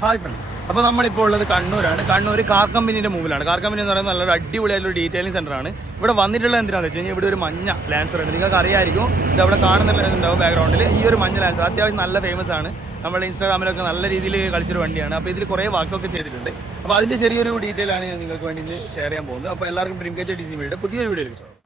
Hi friends, അപ്പോൾ നമ്മളിപ്പോൾ ഉള്ളത് കണ്ണൂരാണ്. കണ്ണൂർ കാർ കമ്പനീൻ്റെ മുമ്പിലാണ്. കാർ കമ്പനി എന്ന് പറയുന്നത് നല്ലൊരു അടിപൊളിയായിട്ടുള്ള ഡീറ്റെയിലിംഗ് സെൻ്ററാണ്. ഇവിടെ വന്നിട്ടുള്ളത് എന്തിനാണെന്ന് വെച്ച് കഴിഞ്ഞാൽ ഇവിടെ ഒരു മഞ്ഞ ലാൻസർ ഉണ്ട്. നിങ്ങൾക്ക് അറിയാമായിരിക്കും, ഇത് അവിടെ കാണുന്നുണ്ടാവും ബാക്ക്ഗ്രൗണ്ടിൽ. ഈ ഒരു മഞ്ഞ ലാൻസർ അത്യാവശ്യം നല്ല ഫേമസ് ആണ്. നമ്മുടെ ഇൻസ്റ്റാഗ്രാമിലൊക്കെ നല്ല രീതിയിൽ കളിച്ചൊരു വണ്ടിയാണ്. അപ്പോൾ ഇതിൽ കുറേ വർക്കൊക്കെ ചെയ്തിട്ടുണ്ട്. അപ്പോൾ അതിൻ്റെ ചെറിയൊരു ഡീറ്റെയിൽ ആണ് ഞാൻ നിങ്ങൾക്ക് വേണ്ടി ഷെയർ ചെയ്യാൻ പോകുന്നത്. അപ്പോൾ എല്ലാവർക്കും ഡ്രീം കാച്ചർ DC വീഡിയോ പുതിയൊരു വീഡിയോയിലേക്ക് സ്വാഗതം.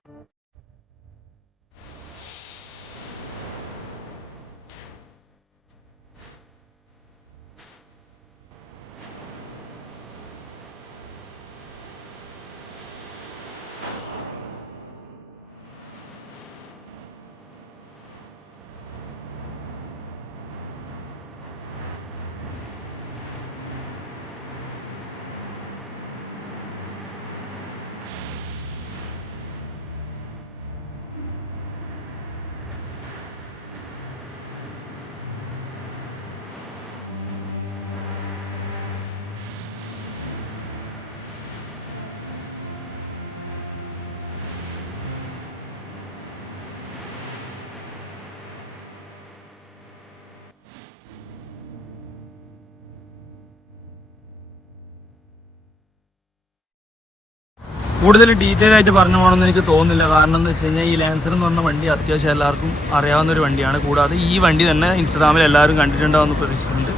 കൂടുതൽ ഡീറ്റെയിൽ ആയിട്ട് പറഞ്ഞു പോകണമെന്ന് എനിക്ക് തോന്നുന്നില്ല. കാരണം എന്ന് വെച്ച് കഴിഞ്ഞാൽ ഈ ലാൻസർ എന്ന് പറഞ്ഞ വണ്ടി അത്യാവശ്യം എല്ലാവർക്കും അറിയാവുന്ന ഒരു വണ്ടിയാണ്. കൂടാതെ ഈ വണ്ടി തന്നെ ഇൻസ്റ്റാഗ്രാമിൽ എല്ലാവരും കണ്ടിട്ടുണ്ടാവുമെന്ന് പ്രതീക്ഷിക്കുന്നുണ്ട്.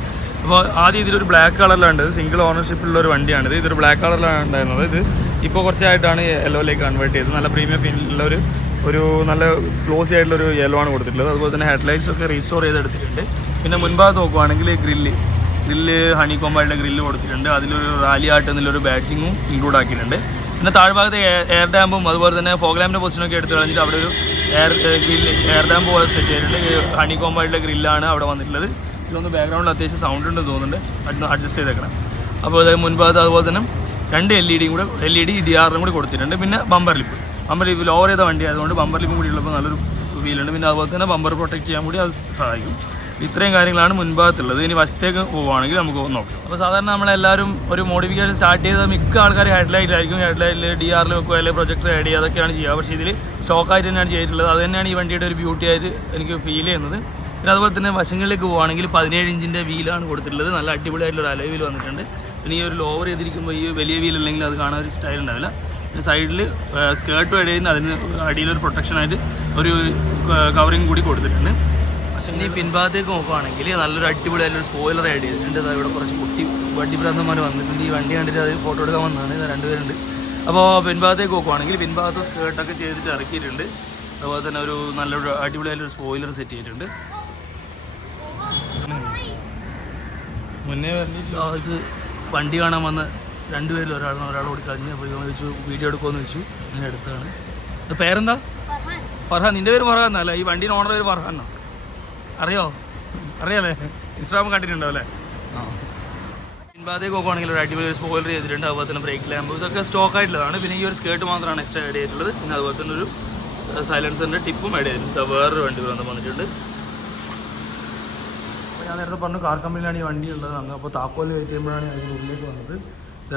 അപ്പോൾ ആദ്യം ഇതിലൊരു ബ്ലാക്ക് കളറിലാണ്, സിംഗിൾ ഓണർഷിപ്പിലുള്ള ഒരു വണ്ടിയാണിത്. ഇതൊരു ബ്ലാക്ക് കളറിലാണ് ഉണ്ടായിരുന്നത്. ഇത് ഇപ്പോൾ കുറച്ചായിട്ടാണ് യെല്ലോയിലേക്ക് കൺവേർട്ട് ചെയ്തത്. നല്ല പ്രീമിയം ഫീലുള്ള ഒരു നല്ല ക്ലോസി ആയിട്ടുള്ളൊരു യെല്ലോ ആണ് കൊടുത്തിട്ടുള്ളത്. അതുപോലെ തന്നെ ഹെഡ്ലൈറ്റ്സ് ഒക്കെ റീസ്റ്റോർ ചെയ്തെടുത്തിട്ടുണ്ട്. പിന്നെ മുൻഭാഗത്ത് നോക്കുവാണെങ്കിൽ ഗ്രില്ല് ഹണി കോമ്പായിട്ട് ഗ്രില്ല് കൊടുത്തിട്ടുണ്ട്. അതിലൊരു റാലി ആർട്ട് എന്നുള്ളൊരു ബാഡ്ജിങ്ങും ഇൻക്ലൂഡ് ആക്കിയിട്ടുണ്ട്. പിന്നെ താഴ്ഭാഗത്ത് എയർ ഡാമ്പും അതുപോലെ തന്നെ ഫോഗ് ലാമ്പിൻ്റെ പൊസിഷനൊക്കെ എടുത്ത് കളഞ്ഞിട്ട് അവിടെ ഒരു എയർ ഡാമ്പ് പോലെ സെറ്റ് ചെയ്തിട്ടുണ്ട്. ഹണി കോമ്പായിട്ടുള്ള ഗ്രില്ലാണ് അവിടെ വന്നിട്ടുള്ളത്. ഇതിലൊന്ന് ബാക്ക്ഗ്രൗണ്ടിൽ അത്യാവശ്യം സൗണ്ട് ഉണ്ടെന്ന് തോന്നുന്നുണ്ട്, അഡ്ജസ്റ്റ് ചെയ്തേക്കണം. അപ്പോൾ അത് മുൻഭാഗത്ത് അതുപോലെ തന്നെ 2 LED DRലും കൂടി കൊടുത്തിട്ടുണ്ട്. പിന്നെ ബമ്പർ ലിപ്പ് ലോവർ ചെയ്ത വണ്ടി ആയതുകൊണ്ട് ബമ്പർ ലിപ്പും കൂടി ഉള്ളപ്പോൾ നല്ലൊരു ഫീലുണ്ട്. പിന്നെ അതുപോലെ തന്നെ ബമ്പർ പ്രൊട്ടക്ട് ചെയ്യാൻ കൂടി അത് സഹായിക്കും. ഇത്രയും കാര്യങ്ങളാണ് മുൻഭാഗത്തുള്ളത്. ഇനി വശത്തേക്ക് പോവുകയാണെങ്കിൽ നമുക്ക് നോക്കാം. അപ്പോൾ സാധാരണ നമ്മളെല്ലാവരും ഒരു മോഡിഫിക്കേഷൻ സ്റ്റാർട്ട് ചെയ്ത മിക്ക ആൾക്കാർ ഹെഡ്ലൈറ്റിലായിരിക്കും. ഹെഡ്ലൈറ്റിൽ DRൽ വെക്കുക, അല്ലെങ്കിൽ പ്രൊജക്ടർ ആഡ് ചെയ്യുക, അതൊക്കെയാണ് ചെയ്യുക. പക്ഷേ ഇതിൽ സ്റ്റോക്കായിട്ട് തന്നെയാണ് ചെയ്തിട്ടുള്ളത്. അത് തന്നെയാണ് ഈ വണ്ടിയുടെ ഒരു ബ്യൂട്ടി ആയിട്ട് എനിക്ക് ഫീൽ ചെയ്യുന്നത്. പിന്നെ അതുപോലെ തന്നെ വശങ്ങളിലേക്ക് പോവുകയാണെങ്കിൽ 17 ഇഞ്ചിൻ്റെ വീലാണ് കൊടുത്തിട്ടുള്ളത്. നല്ല അടിപൊളിയായിട്ടുള്ള അലോയ് വീൽ വന്നിട്ടുണ്ട്. പിന്നെ ഈ ഒരു ലോവർ ചെയ്തിരിക്കുമ്പോൾ ഈ വലിയ വീൽ അല്ലെങ്കിൽ അത് കാണാൻ ഒരു സ്റ്റൈൽ ഉണ്ടാവില്ല. പിന്നെ സൈഡിൽ സ്കേർട്ട് ആഡ് ചെയ്യുന്ന അതിന് അടിയിലൊരു പ്രൊട്ടക്ഷനായിട്ട് ഒരു കവറിങ് കൂടി കൊടുത്തിട്ടുണ്ട്. പക്ഷേ ഇനി പിൻഭാഗത്തേക്ക് നോക്കുകയാണെങ്കിൽ നല്ലൊരു അടിപൊളിയായിട്ടൊരു സ്പോയിലർ ആഡ് ചെയ്തിട്ടുണ്ട്. ഇവിടെ കുറച്ച് വണ്ടി ഭ്രാന്തന്മാർ വന്നിട്ടുണ്ട്. ഈ വണ്ടി കണ്ടിട്ട് അത് ഫോട്ടോ എടുക്കാൻ വന്നതാണ്. 2 പേരുണ്ട്. അപ്പോൾ പിൻഭാഗത്തേക്ക് നോക്കുകയാണെങ്കിൽ പിൻഭാഗത്ത് സ്കേർട്ടൊക്കെ ചെയ്തിട്ട് ഇറക്കിയിട്ടുണ്ട്. അതുപോലെ തന്നെ ഒരു നല്ലൊരു അടിപൊളിയായിട്ടൊരു സ്പോയിലർ സെറ്റ് ചെയ്തിട്ടുണ്ട്. മുന്നേ പറഞ്ഞിട്ട് ഇത് വണ്ടി കാണാൻ വന്ന 2 പേരിൽ ഒരാളോട് കളഞ്ഞ് അപ്പോൾ ചോദിച്ചു വീഡിയോ എടുക്കുമെന്ന് വെച്ചു. അങ്ങനെ എടുത്തതാണ്. ഇത് പേരെന്താ? ഫർഹാൻ. നിൻ്റെ പേര് ഫർഹാൻ എന്നല്ല, ഈ വണ്ടീൻ്റെ ഓണർ പേര് ഫർഹാനോ? അറിയാലേ, ഇൻസ്റ്റാഗ്രാം കണ്ടിട്ടുണ്ടോ അല്ലേ? പിൻഭാഗത്തേക്ക് നോക്കുകയാണെങ്കിൽ ഒരു അടിപൊളി സ്പോയിലർ ചെയ്തിട്ടുണ്ട്. അതുപോലെ തന്നെ ബ്രേക്ക് ലാമ്പ് ഇതൊക്കെ സ്റ്റോക്ക് ആയിട്ടുള്ളതാണ്. പിന്നെ ഈ ഒരു സ്കേർട്ട് മാത്രമാണ് എക്സ്ട്രാ ആഡ് ചെയ്തിട്ടുള്ളത്. പിന്നെ അതുപോലെ തന്നെ ഒരു സൈലൻസറിൻ്റെ ടിപ്പും ആഡ് ചെയ്തിട്ടുണ്ട്. വേറൊരു വണ്ടി വന്നിട്ടുണ്ട്. അപ്പോൾ ഞാൻ നേരത്തെ പറഞ്ഞു കാർ കമ്പനിയിലാണ് ഈ വണ്ടി ഉള്ളതാണ്. അപ്പോൾ താക്കോൽ വെയിറ്റ് ചെയ്യുമ്പോഴാണ് അതിൻ്റെ ഉള്ളിലേക്ക് വന്നത്.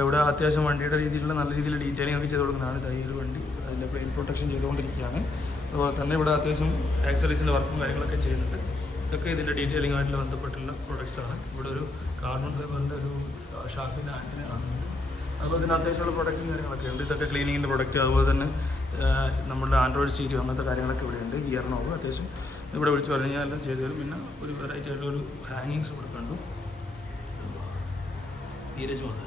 ഇവിടെ അത്യാവശ്യം വണ്ടിയുടെ രീതിയിലുള്ള നല്ല രീതിയിൽ ഡീറ്റെയിലിംഗ് ഒക്കെ ചെയ്ത് കൊടുക്കുന്നതാണ്. ഈ ഒരു വണ്ടി അതിൻ്റെ പ്ലെയിൻ പ്രൊട്ടക്ഷൻ ചെയ്തുകൊണ്ടിരിക്കുകയാണ്. അതുപോലെ തന്നെ ഇവിടെ അത്യാവശ്യം ആക്സറീസിൻ്റെ വർക്കും കാര്യങ്ങളൊക്കെ ചെയ്യുന്നുണ്ട്. ഇതൊക്കെ ഇതിൻ്റെ ഡീറ്റെയിലിംഗ് ആയിട്ടുള്ള ബന്ധപ്പെട്ടുള്ള പ്രൊഡക്ട്സാണ്. ഇവിടെ ഒരു കാർബൺ ഫൈബറിൻ്റെ ഒരു ഷാർപ്പിൻ്റെ ആൻറ്റിന കാണുന്നുണ്ട്. അതുപോലെ തന്നെ അത്യാവശ്യമുള്ള പ്രൊഡക്റ്റും കാര്യങ്ങളൊക്കെ ഉണ്ട്. ഇതൊക്കെ ക്ലീനിങ്ങിൻ്റെ പ്രൊഡക്റ്റ്, അതുപോലെ തന്നെ നമ്മുടെ ആൻഡ്രോയിഡ് സ്റ്റീരിയോ അങ്ങനത്തെ കാര്യങ്ങളൊക്കെ ഇവിടെ ഉണ്ട്. ഗിയർ നോബ് അത്യാവശ്യം ഇവിടെ വിളിച്ച് പറഞ്ഞു കഴിഞ്ഞാൽ എല്ലാം ചെയ്തു തരും. പിന്നെ ഒരു വെറൈറ്റി ആയിട്ടുള്ളൊരു ഹാങ്ങിങ്സ് കൊടുക്കുന്നുണ്ട്. ഈരേജ് മാത്രം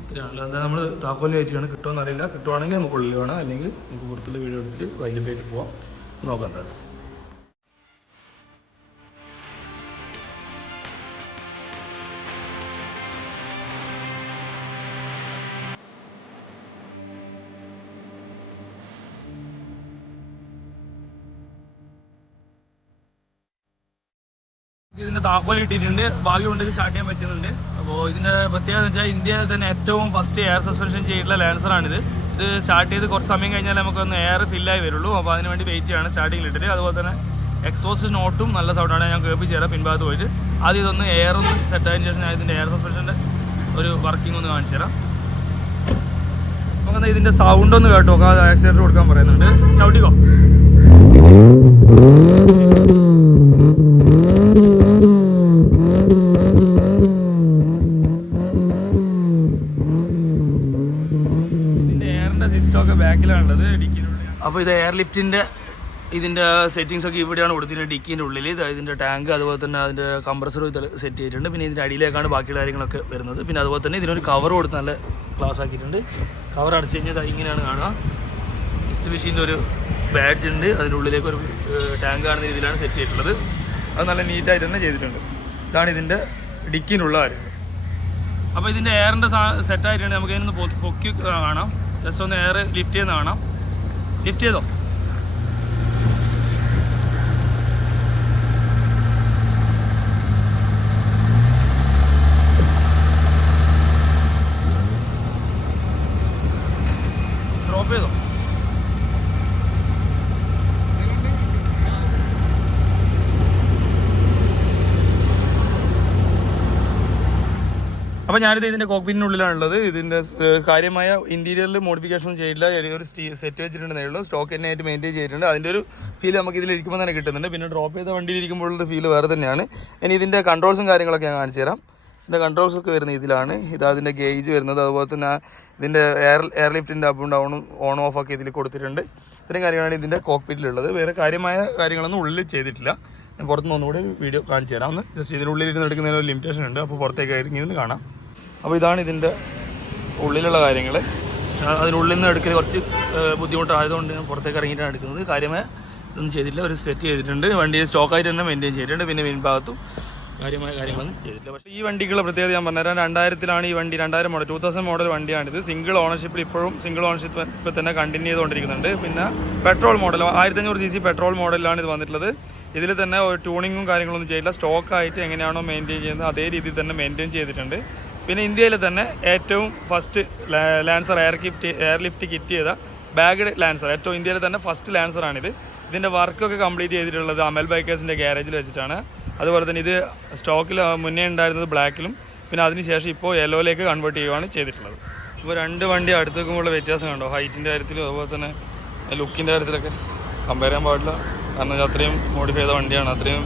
ഇത്രയാണല്ലോ. എന്താ നമ്മൾ താക്കോല് കയറ്റിയാണ്, കിട്ടുമെന്ന് അറിയില്ല. കിട്ടുവാണെങ്കിൽ നമുക്ക് ഉള്ളിൽ വേണം, അല്ലെങ്കിൽ നമുക്ക് പുറത്തുള്ള വീഡിയോ എടുത്തിട്ട് വൈകിട്ടായിട്ട് പോവാം. നോക്കാം എന്തായാലും. ഇതിൻ്റെ താക്കോൽ കിട്ടിയിട്ടുണ്ട്. ഭാഗ്യം കൊണ്ട് സ്റ്റാർട്ട് ചെയ്യാൻ പറ്റുന്നുണ്ട്. അപ്പോൾ ഇതിൻ്റെ പ്രത്യേകത എന്ന് വെച്ചാൽ ഇന്ത്യയിൽ തന്നെ ഏറ്റവും ഫസ്റ്റ് എയർ സസ്പെൻഷൻ ചെയ്തിട്ടുള്ള ലാൻസറാണിത്. ഇത് സ്റ്റാർട്ട് ചെയ്ത് കുറച്ച് സമയം കഴിഞ്ഞാൽ നമുക്കൊന്ന് എയർ ഫില്ലായി വരുള്ളൂ. അപ്പോൾ അതിന് വേണ്ടി വെയിറ്റ് ചെയ്യാണ് സ്റ്റാർട്ടിങ്ങിൽ ഇട്ടിട്ട്. അതുപോലെ തന്നെ എക്സോസ്റ്റ് നോട്ടും നല്ല സൗണ്ടാണ്. ഞാൻ കേൾപ്പിച്ച് തരാം പിൻഭാഗത്ത് പോയിട്ട്. ആദ്യം ഇതൊന്ന് എയർ ഒന്ന് സെറ്റായതിന് ശേഷം ഞാൻ ഇതിൻ്റെ എയർ സസ്പെൻഷൻ്റെ ഒരു വർക്കിംഗ് ഒന്ന് കാണിച്ചു തരാം. നമുക്കെന്നാൽ ഇതിൻ്റെ സൗണ്ട് ഒന്ന് കേട്ടോ. ആക്സിഡൻറ്റ് കൊടുക്കാൻ പറയുന്നുണ്ട്. ചവിട്ടിക്കോ. എയറിൻ്റെ സിസ്റ്റം ഒക്കെ ബാക്കിലാണുള്ളത് ഡിക്കിനുള്ളിൽ. അപ്പോൾ ഇത് എയർ ലിഫ്റ്റിൻ്റെ ഇതിൻ്റെ സെറ്റിങ്സ് ഒക്കെ ഇവിടെയാണ് കൊടുത്തിട്ടുണ്ട് ഡിക്കിൻ്റെ ഉള്ളിൽ. ഇതിൻ്റെ ടാങ്ക് അതുപോലെ തന്നെ അതിൻ്റെ കംപ്രസറും ഇത് സെറ്റ് ചെയ്തിട്ടുണ്ട്. പിന്നെ ഇതിൻ്റെ അടിയിലേക്കാണ് ബാക്കിയുള്ള കാര്യങ്ങളൊക്കെ വരുന്നത്. പിന്നെ അതുപോലെ തന്നെ ഇതിനൊരു കവർ കൊടുത്ത് നല്ല ക്ലാസ് ആക്കിയിട്ടുണ്ട്. കവർ അടച്ചു കഴിഞ്ഞാൽ ഇങ്ങനെയാണ് കാണുക. മിസ്റ്റുബിഷിൻ്റെ ഒരു ബാഡ്ജ് ഉണ്ട്, അതിൻ്റെ ഉള്ളിലേക്ക് ഒരു ടാങ്ക് കാണുന്ന രീതിയിലാണ് സെറ്റ് ചെയ്തിട്ടുള്ളത്. അത് നല്ല നീറ്റായിട്ട് തന്നെ ചെയ്തിട്ടുണ്ട്. ഇതാണ് ഇതിൻ്റെ ഡിക്കിനുള്ള കാര്യങ്ങൾ. അപ്പോൾ ഇതിൻ്റെ എയറിൻ്റെ സെറ്റായിട്ടുണ്ട്. നമുക്ക് അതിനൊന്ന് പൊക്കി കാണാം. ജസ്റ്റ് ഒന്ന് എയർ ലിഫ്റ്റ് ചെയ്യുന്ന കാണാം. ലിഫ്റ്റ് ചെയ്തോ? ഡ്രോപ്പ് ചെയ്തോ? അപ്പോൾ ഞാനിത് ഇതിൻ്റെ കോക്പിറ്റിനുള്ളിലാണുള്ളത്. ഇതിൻ്റെ കാര്യമായ ഇൻറ്റീരിയറിൽ മോഡിഫിക്കേഷൻ ചെയ്തില്ല. ഒരു സെറ്റ് വെച്ചിട്ടുണ്ടെന്നേ ഉള്ളൂ. സ്റ്റോക്ക് തന്നെ ആയിട്ട് മെയിൻറ്റെയിൻ ചെയ്തിട്ടുണ്ട്. അതിൻ്റെ ഒരു ഫീൽ നമുക്ക് ഇതിലിരിക്കുമ്പോൾ തന്നെ കിട്ടുന്നുണ്ട്. പിന്നെ ഡ്രോപ്പ് ചെയ്ത വണ്ടിയിൽ ഇരിക്കുമ്പോഴുള്ള ഫീൽ വേറെ തന്നെയാണ്. ഇനി ഇതിൻ്റെ കൺട്രോൾസും കാര്യങ്ങളൊക്കെ ഞാൻ കാണിച്ചു തരാം. ഇതിൻ്റെ കൺട്രോൾസൊക്കെ വരുന്ന ഇതിലാണ്. അതിൻ്റെ ഗേജ് വരുന്നത്. അതുപോലെ തന്നെ ഇതിൻ്റെ എയർ ലിഫ്റ്റിൻ്റെ അപ്പും ഡൗണും ഓൺ ഓഫ് ഒക്കെ ഇതിൽ കൊടുത്തിട്ടുണ്ട്. ഇത്രയും കാര്യങ്ങളാണ് ഇതിൻ്റെ കോക്പിറ്റിലുള്ളത്. വേറെ കാര്യമായ കാര്യങ്ങളൊന്നും ഉള്ളിൽ ചെയ്തിട്ടില്ല. ഞാൻ പുറത്തുനിന്ന് ഒന്നുകൂടി വീഡിയോ കാണിച്ചു തരാം. ഒന്ന് ജസ്റ്റ് ഇതിനുള്ളിൽ ഇരുന്ന് എടുക്കുന്നതിന് ഒരു ലിമിറ്റേഷൻ ഉണ്ട്. അപ്പോൾ പുറത്തേക്ക് ഇരുന്ന് കാണാം. അപ്പോൾ ഇതാണ് ഇതിൻ്റെ ഉള്ളിലുള്ള കാര്യങ്ങൾ. അതിനുള്ളിൽ നിന്ന് എടുക്കൽ കുറച്ച് ബുദ്ധിമുട്ടായതുകൊണ്ട് ഞാൻ പുറത്തേക്ക് ഇറങ്ങിയിട്ടാണ് എടുക്കുന്നത്. കാര്യമായ ഇതൊന്നും ചെയ്തിട്ടില്ല. ഒരു സെറ്റ് ചെയ്തിട്ടുണ്ട്. വണ്ടി സ്റ്റോക്കായിട്ട് തന്നെ മെയിൻറ്റെയിൻ ചെയ്തിട്ടുണ്ട്. പിന്നെ പിൻഭാഗത്തും കാര്യമായ കാര്യങ്ങളൊന്നും ചെയ്തിട്ടില്ല. പക്ഷേ ഈ വണ്ടിക്കുള്ള പ്രത്യേകത ഞാൻ പറഞ്ഞുതരാം. 2000 ഈ വണ്ടി, 2000 മോഡൽ 2000 മോഡൽ വണ്ടിയാണിത്. സിംഗിൾ ഓണർഷിപ്പിൽ ഇപ്പോഴും സിംഗിൾ ഓണർഷിപ്പ് തന്നെ കണ്ടിന്യൂ ചെയ്തുകൊണ്ടിരിക്കുന്നുണ്ട്. പിന്നെ പെട്രോൾ മോഡൽ 1500 cc പെട്രോൾ മോഡലിലാണ് ഇത് വന്നിട്ടുള്ളത്. ഇതിൽ തന്നെ ഒരു ട്യൂണിങ്ങും കാര്യങ്ങളൊന്നും ചെയ്തില്ല. സ്റ്റോക്കായിട്ട് എങ്ങനെയാണോ മെയിൻറ്റെയിൻ ചെയ്യുന്നത് അതേ രീതിയിൽ തന്നെ മെയിൻറ്റെയിൻ ചെയ്തിട്ടുണ്ട്. പിന്നെ ഇന്ത്യയിൽ തന്നെ ഏറ്റവും first Lancer air lift kit ചെയ്ത ബാഗ്ഡ് ലാൻസർ, ഏറ്റവും ഇന്ത്യയിൽ തന്നെ ഫസ്റ്റ് ലാൻസറാണിത്. ഇതിൻ്റെ വർക്കൊക്കെ കംപ്ലീറ്റ് ചെയ്തിട്ടുള്ളത് അമൽ ബൈക്കേഴ്സിൻ്റെ ഗ്യാരേജിൽ വെച്ചിട്ടാണ്. അതുപോലെ തന്നെ ഇത് സ്റ്റോക്കിൽ മുന്നേ ഉണ്ടായിരുന്നത് ബ്ലാക്കിലും പിന്നെ അതിനുശേഷം ഇപ്പോൾ യെല്ലോയിലേക്ക് കൺവേർട്ട് ചെയ്യുകയാണ് ചെയ്തിട്ടുള്ളത്. ഇപ്പോൾ രണ്ട് വണ്ടി അടുത്ത് വെക്കുമ്പോഴുള്ള വ്യത്യാസം കണ്ടോ? ഹൈറ്റിൻ്റെ കാര്യത്തിലും അതുപോലെ തന്നെ ലുക്കിൻ്റെ കാര്യത്തിലൊക്കെ കമ്പയർ ചെയ്യാൻ പാടില്ല. കാരണം അത്രയും മോഡിഫൈ ചെയ്ത വണ്ടിയാണ്, അത്രയും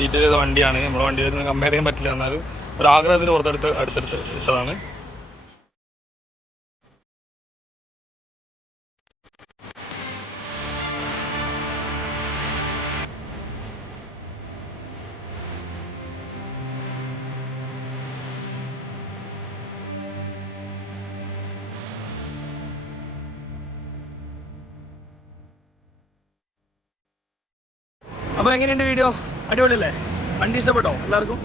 ഡീറ്റെയിൽ ചെയ്ത വണ്ടിയാണ്. നമ്മുടെ വണ്ടിയായിട്ട് കമ്പയർ ചെയ്യാൻ പറ്റില്ല. എന്നാലും ഒരു ആഗ്രഹത്തിന് അടുത്തടുത്ത് ഇട്ടതാണ്. അപ്പോൾ എങ്ങനെയുണ്ട് വീഡിയോ? അടിപൊളിയല്ലേ? വണ്ടി ഇഷ്ടപ്പെട്ടോ എല്ലാവർക്കും?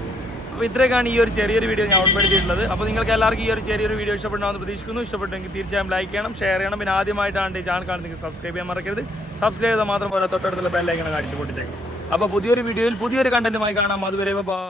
അപ്പോൾ ഇത്രയൊക്കെയാണ് ഈ ഒരു ചെറിയൊരു വീഡിയോ ഞാൻ ഉൾപ്പെടുത്തിയിട്ടുള്ളത്. അപ്പോൾ നിങ്ങൾക്ക് എല്ലാവർക്കും ഈ ഒരു ചെറിയൊരു വീഡിയോ ഇഷ്ടപ്പെടണമെന്ന് പ്രതീക്ഷിക്കുന്നു. ഇഷ്ടപ്പെട്ടെങ്കിൽ തീർച്ചയായും ലൈക്ക് ചെയ്യണം, ഷെയർ ചെയ്യണം. പിന്നെ ആദ്യമായിട്ടാണ് ഈ ചാനൽ കാണുന്നത് സബ്സ്ക്രൈബ് ചെയ്യാൻ മറക്കരുത്. സബ്സ്ക്രൈബ് ചെയ്താൽ മാത്രം പോലെ തൊട്ടടുത്തുള്ള ബെല്ലൈക്കൺ കാണിച്ചു പൊട്ടിച്ചേക്കും. അപ്പോൾ പുതിയൊരു വീഡിയോയിൽ പുതിയൊരു കണ്ടന്റുമായി കാണാം. അതുവരെ ബൈ.